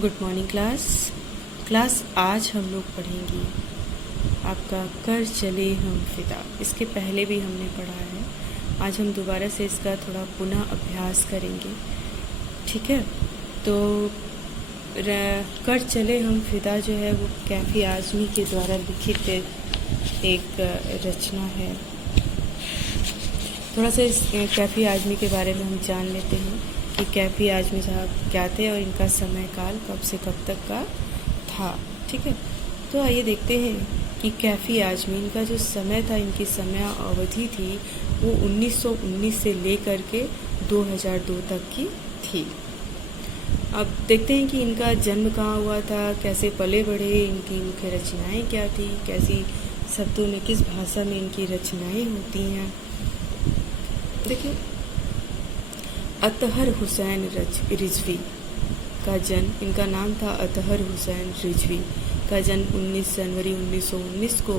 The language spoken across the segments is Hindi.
गुड मॉर्निंग क्लास आज हम लोग पढ़ेंगे आपका कर चले हम फिदा। इसके पहले भी हमने पढ़ा है। आज हम दोबारा से इसका थोड़ा पुनः अभ्यास करेंगे, ठीक है। तो कर चले हम फिदा जो है वो कैफ़ी आज़मी के द्वारा लिखित एक रचना है। थोड़ा सा इस कैफ़ी आज़मी के बारे में हम जान लेते हैं कि कैफ़ी आज़मी साहब क्या थे और इनका समय काल कब से कब तक का था, ठीक है। तो आइए देखते हैं कि कैफ़ी आज़मी, इनका जो समय था, इनकी समय अवधि थी वो 1919 से लेकर के 2002 तक की थी। अब देखते हैं कि इनका जन्म कहाँ हुआ था, कैसे पले बढ़े, इनकी मुख्य रचनाएं क्या थी, कैसी शब्दों में, किस भाषा में इनकी रचनाएं होती हैं। देखिए, अतहर हुसैन रिजवी का जन्म, इनका नाम था अतहर हुसैन रिजवी का जन्म 19 जनवरी 1919 को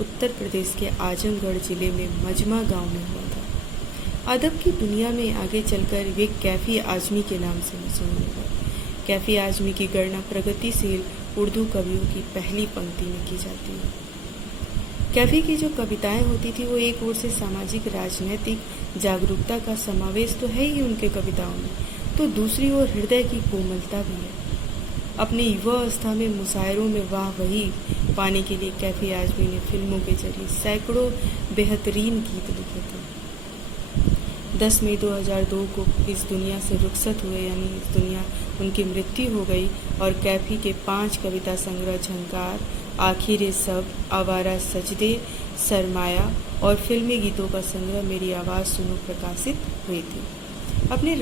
उत्तर प्रदेश के आजमगढ़ जिले में मजमा गांव में हुआ था। अदब की दुनिया में आगे चलकर वे कैफ़ी आज़मी के नाम से मशहूर हो गए। कैफ़ी आज़मी की गणना प्रगतिशील उर्दू कवियों की पहली पंक्ति में की जाती है। कैफ़ी की जो कविताएं होती थी वो एक ओर से सामाजिक राजनैतिक जागरूकता का समावेश तो है ही उनके कविताओं में, तो दूसरी ओर हृदय की कोमलता भी है। अपने युवा अवस्था में मुशायरों में वाहवाही पाने के लिए कैफ़ी आज़मी ने फिल्मों के जरिए सैकड़ों बेहतरीन गीत लिखे थे। 10 मई 2002 को इस दुनिया से रुखसत हुए, यानी इस दुनिया उनकी मृत्यु हो गई और कैफ़ी के 5 कविता संग्रह झंकार, आखिर सब, आवारा सजदे, सरमाया और फिल्मी गीतों का संग्रह मेरी आवाज़ सुनो प्रकाशित हुई थी। अपने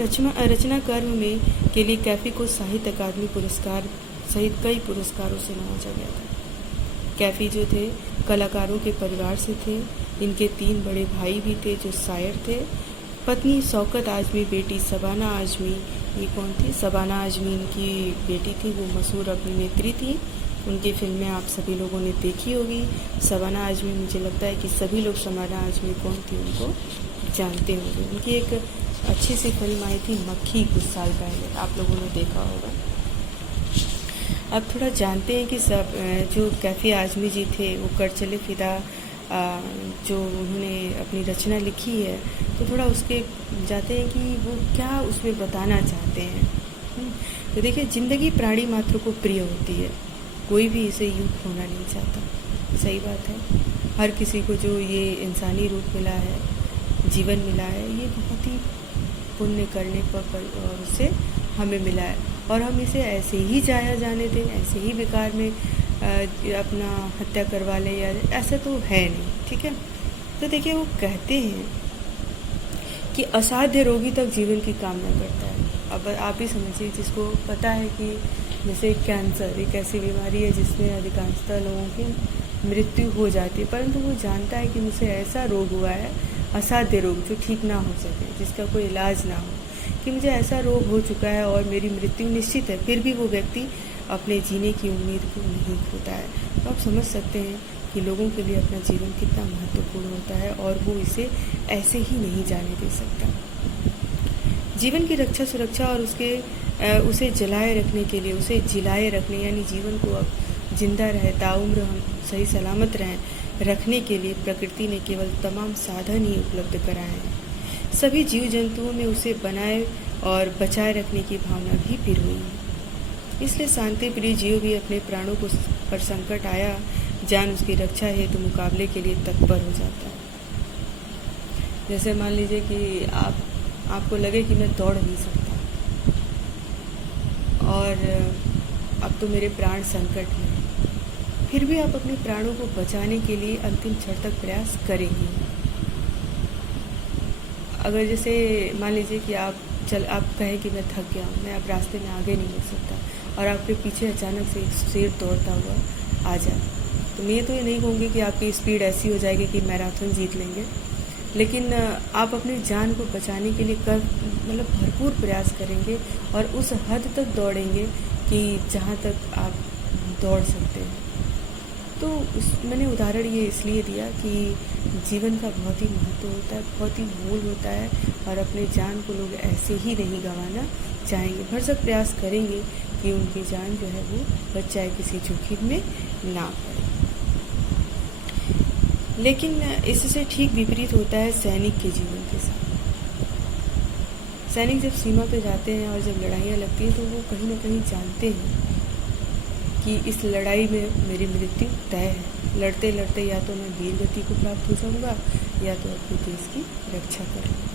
रचना कर्म में के लिए कैफ़ी को साहित्य अकादमी पुरस्कार सहित कई पुरस्कारों से नवाजा गया था। कैफ़ी जो थे कलाकारों के परिवार से थे। इनके 3 बड़े भाई भी थे जो शायर थे। पत्नी शौकत आज़मी, बेटी शबाना आज़मी, ये कौन थी? शबाना आज़मी इनकी बेटी थी, वो मशहूर अभिनेत्री थी। उनकी फिल्में आप सभी लोगों ने देखी होगी। शबाना आज़मी, मुझे लगता है कि सभी लोग शबाना आज़मी कौन थी उनको जानते होंगे। उनकी एक अच्छी सी फिल्म आई थी मक्खी, कुछ साल पहले, आप लोगों ने देखा होगा। अब थोड़ा जानते हैं कि सब जो कैफ़ी आज़मी जी थे वो कर चले फिदा जो उन्होंने अपनी रचना लिखी है, तो थोड़ा उसके जाते हैं कि वो क्या उसमें बताना चाहते हैं। तो देखिए, ज़िंदगी प्राणी मात्र को प्रिय होती है, कोई भी इसे यूँ खोना नहीं चाहता। सही बात है। हर किसी को जो ये इंसानी रूप मिला है, जीवन मिला है, ये बहुत ही पुण्य करने पर और उससे हमें मिला है, और हम इसे ऐसे ही जाया जाने दें, ऐसे ही बेकार में अपना हत्या करवा लें, या ऐसा तो है नहीं, ठीक है। तो देखिए, वो कहते हैं कि असाध्य रोगी तक जीवन की कामना करता है। अब आप ही समझिए, जिसको पता है कि जैसे कैंसर एक ऐसी बीमारी है जिसमें अधिकांशतः लोगों की मृत्यु हो जाती है, परंतु वो जानता है कि मुझे ऐसा रोग हुआ है, असाध्य रोग जो ठीक ना हो सके, जिसका कोई इलाज ना हो, कि मुझे ऐसा रोग हो चुका है और मेरी मृत्यु निश्चित है, फिर भी वो व्यक्ति अपने जीने की उम्मीद को नहीं खोता है। तो आप समझ सकते हैं कि लोगों के लिए अपना जीवन कितना महत्वपूर्ण होता है और वो इसे ऐसे ही नहीं जाने दे सकता। जीवन की रक्षा, सुरक्षा और उसे जलाए रखने के लिए, उसे जिलाए रखने, यानी जीवन को अब जिंदा रहे, ताउम्र हम सही सलामत रहें, रखने के लिए प्रकृति ने केवल तमाम साधन ही उपलब्ध कराए हैं। सभी जीव जंतुओं में उसे बनाए और बचाए रखने की भावना भी पिरोई है। इसलिए शांति प्रिय जीव भी अपने प्राणों को पर संकट आया जान उसकी रक्षा हेतु मुकाबले के लिए तत्पर हो जाता है। जैसे मान लीजिए कि आपको लगे कि मैं दौड़ नहीं सकता और अब तो मेरे प्राण संकट में, फिर भी आप अपने प्राणों को बचाने के लिए अंतिम क्षण तक प्रयास करेंगे। अगर जैसे मान लीजिए कि आप कहें कि मैं थक गया हूँ, मैं अब रास्ते में आगे नहीं बढ़ सकता, और आपके पीछे अचानक से एक शेर दौड़ता हुआ आ जाए, तो मैं तो ये नहीं कहूँगी कि आपकी स्पीड ऐसी हो जाएगी कि मैराथन जीत लेंगे, लेकिन आप अपनी जान को बचाने के लिए भरपूर प्रयास करेंगे और उस हद तक दौड़ेंगे कि जहाँ तक आप दौड़ सकते हैं। तो मैंने उदाहरण ये इसलिए दिया कि जीवन का बहुत ही महत्व होता है, बहुत ही मूल होता है, और अपने जान को लोग ऐसे ही नहीं गंवाना चाहेंगे। भरसक प्रयास करेंगे कि उनकी जान जो है वो बच जाए, किसी जोखिम में ना पड़े। लेकिन इससे ठीक विपरीत होता है सैनिक के जीवन के साथ। सैनिक जब सीमा पे जाते हैं और जब लड़ाइयाँ लगती हैं तो वो कहीं ना कहीं जानते हैं कि इस लड़ाई में मेरी मृत्यु तय है। लड़ते लड़ते या तो मैं वीर गति को प्राप्त हो जाऊँगा या तो अपने देश की रक्षा कर लूँगा।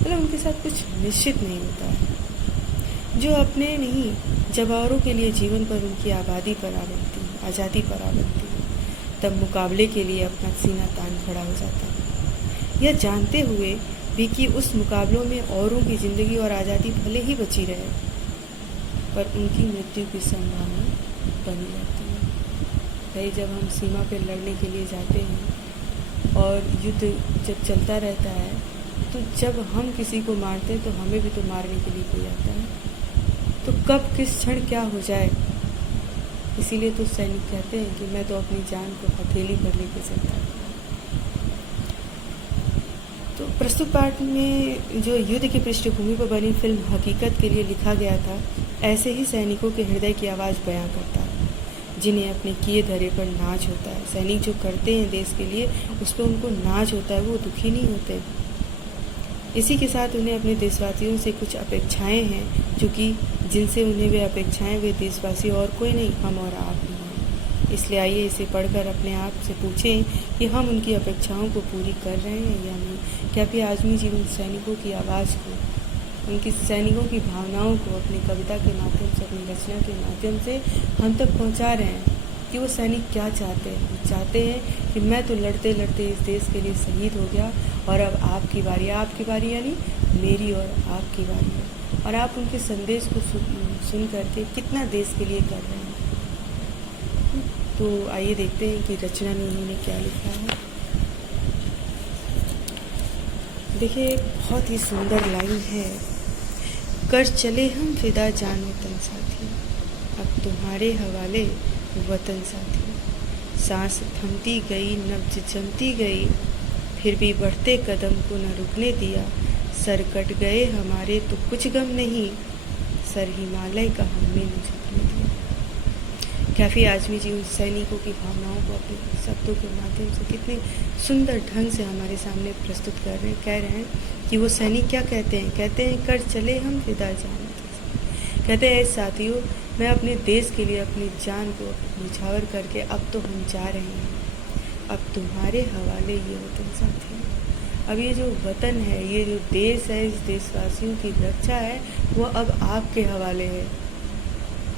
मतलब उनके साथ कुछ निश्चित नहीं होता है। जो अपने नहीं, जब औरों के लिए जीवन पर उनकी आबादी पर आ बनती है, आज़ादी पर आ बनती है, तब मुकाबले के लिए अपना सीना तान खड़ा हो जाता है। यह जानते हुए भी कि उस मुकाबलों में औरों की ज़िंदगी और आज़ादी भले ही बची रहे, पर उनकी मृत्यु की संभावना बनी रहती है। भाई जब हम सीमा पर लड़ने के लिए जाते हैं और युद्ध जब चलता रहता है, तो जब हम किसी को मारते हैं तो हमें भी तो मारने के लिए कोई आता है। तो कब किस क्षण क्या हो जाए, इसीलिए तो सैनिक कहते हैं कि मैं तो अपनी जान को हथेली पर लेके चलता हूँ। तो प्रस्तुत पाठ में जो युद्ध की पृष्ठभूमि पर बनी फिल्म हकीकत के लिए लिखा गया था, ऐसे ही सैनिकों के हृदय की आवाज़ बयां करता है, जिन्हें अपने किए धरे पर नाज होता है। सैनिक जो करते हैं देश के लिए, उस पर उनको नाज होता है, वो दुखी नहीं होते। इसी के साथ उन्हें अपने देशवासियों से कुछ अपेक्षाएं हैं, जो कि जिनसे उन्हें वे अपेक्षाएं, वे देशवासी और कोई नहीं, हम और आप ही हैं। इसलिए आइए इसे पढ़कर अपने आप से पूछें कि हम उनकी अपेक्षाओं को पूरी कर रहे हैं या नहीं। क्या फिर आज़मी जीवन सैनिकों की आवाज़ को, उनकी सैनिकों की भावनाओं को अपनी कविता के माध्यम से, अपनी रचना के माध्यम से हम तक पहुंचा रहे हैं कि वो सैनिक क्या चाहते हैं। वो चाहते हैं कि मैं तो लड़ते लड़ते इस देश के लिए शहीद हो गया और अब आपकी बारी। आपकी बारी यानी मेरी और आपकी बारी है, और आप उनके संदेश को सुन करके कितना देश के लिए कर रहे हैं। तो आइए देखते हैं कि रचना में उन्होंने क्या लिखा है। देखिए, बहुत ही सुंदर लाइन है। कर चले हम फिदा जान वतन साथी, अब तुम्हारे हवाले वतन साथी। सांस थमती गई, नब्ज जमती गई, फिर भी बढ़ते कदम को न रुकने दिया। सर कट गए हमारे तो कुछ गम नहीं, सर हिमालय का हमने न झुकने दिया। काफ़ी आज़मी जी उन सैनिकों की भावनाओं को अपने शब्दों के माध्यम से कितने सुंदर ढंग से हमारे सामने प्रस्तुत कर रहे हैं। कह रहे हैं कि वो सैनिक क्या कहते हैं। कहते हैं, कर चले हम फिदा जान। कहते हैं, साथियों, मैं अपने देश के लिए अपनी जान को निछावर करके अब तो हम जा रहे हैं। अब तुम्हारे हवाले ये वतन साथी। अब ये जो वतन है, ये जो देश है, इस देशवासियों की रक्षा है, वो अब आपके हवाले है।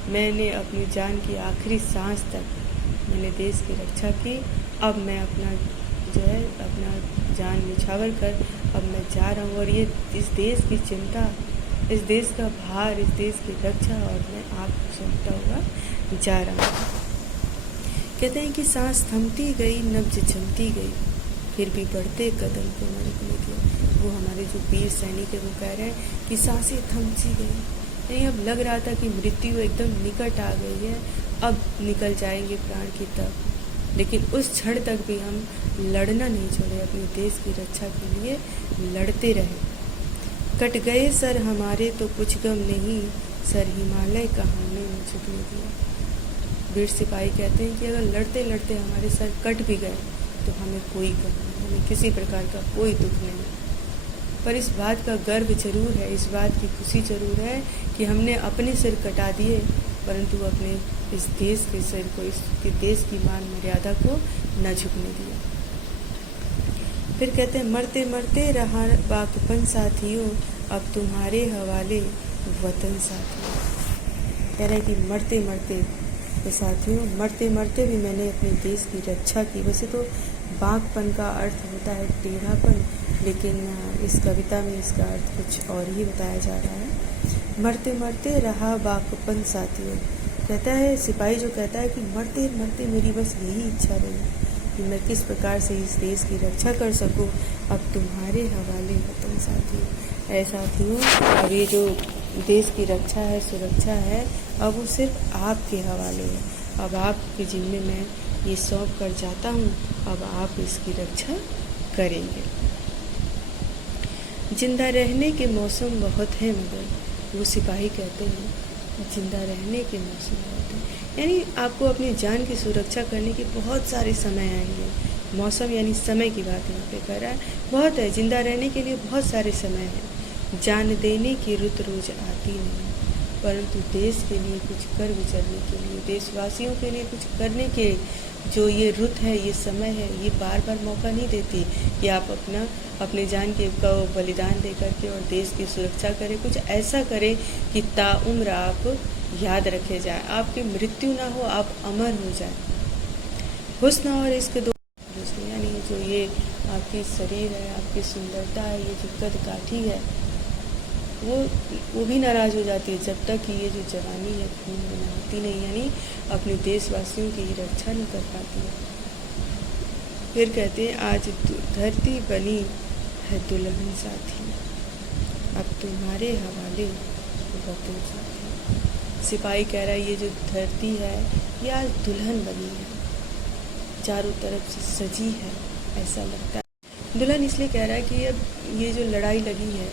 मैंने अपनी जान की आखिरी सांस तक मैंने देश की रक्षा की। अब मैं अपना जो है अपना जान निछावर कर अब मैं जा रहा हूँ, और ये इस देश की चिंता, इस देश का भार, इस देश की रक्षा और मैं आपको सौंपता हुआ जा रहा हूँ। कहते हैं कि सांस थमती गई, नब्ज जमती गई, फिर भी बढ़ते कदम को न रुकने दिया। वो हमारे जो वीर सैनिक है वो कह रहे हैं कि सांसें थमती गई, नहीं अब लग रहा था कि मृत्यु एकदम निकट आ गई है, अब निकल जाएंगे प्राण की तब, लेकिन उस क्षण तक भी हम लड़ना नहीं छोड़े, अपने देश की रक्षा के लिए लड़ते रहे। कट गए सर हमारे तो कुछ गम नहीं, सर हिमालय का हमने न झुकने दिया। वीर सिपाही कहते हैं कि अगर लड़ते लड़ते हमारे सर कट भी गए तो हमें कोई गम नहीं, हमें किसी प्रकार का कोई दुख नहीं, पर इस बात का गर्व जरूर है, इस बात की खुशी जरूर है कि हमने अपने सिर कटा दिए, परंतु अपने इस देश के सिर को, इस देश की मान मर्यादा को न झुकने दिया। फिर कहते हैं, मरते मरते रहा बाकपन साथियों, अब तुम्हारे हवाले वतन साथियों। कह रहे हैं कि मरते मरते साथियों, मरते मरते भी मैंने अपने देश की रक्षा की। वैसे तो बाकपन का अर्थ होता है टेढ़ापन, लेकिन इस कविता में इसका अर्थ कुछ और ही बताया जा रहा है। मरते मरते रहा बाकपन साथियों। कहता है सिपाही, जो कहता है कि मरते मरते मेरी बस यही इच्छा रही कि मैं किस प्रकार से इस देश की रक्षा कर सकूं। अब तुम्हारे हवाले वतन साथियों। ऐ साथियों, अब ये जो देश की रक्षा है, सुरक्षा है, अब वो सिर्फ आपके हवाले है। अब आपके जिम्मे मैं ये सौंप कर जाता हूँ, अब आप इसकी रक्षा करेंगे। जिंदा रहने के मौसम बहुत हैं, मगर वो सिपाही कहते हैं जिंदा रहने के मौसम आते हैं। यानी आपको अपनी जान की सुरक्षा करने के बहुत सारे समय आएंगे। मौसम यानी समय की बात यहाँ पे कर रहा है, बहुत है, जिंदा रहने के लिए बहुत सारे समय हैं। जान देने की रुत रोज आती नहीं, परंतु देश के लिए कुछ कर गुजरने के लिए, देशवासियों के लिए कुछ करने के जो ये रुत है, ये समय है, ये बार बार मौका नहीं देती कि आप अपने जान के का बलिदान दे करके और देश की सुरक्षा करें। कुछ ऐसा करें कि ताउम्र आप याद रखे जाए, आपकी मृत्यु ना हो, आप अमर हो जाए। हुस्न और इश्क दो, यानी जो ये आपकी शरीर है, आपकी सुंदरता है, ये जो कद काठी है, वो भी नाराज़ हो जाती है जब तक कि ये जो जवानी है खून बनाती नहीं, यानी अपने देशवासियों की रक्षा नहीं कर पाती है। फिर कहते हैं आज धरती बनी है दुल्हन साथी, अब तुम्हारे हवाले वतन साथी। सिपाही कह रहा है ये जो धरती है ये आज दुल्हन बनी है, चारों तरफ से सजी है, ऐसा लगता है। दुल्हन इसलिए कह रहा है कि अब ये जो लड़ाई लगी है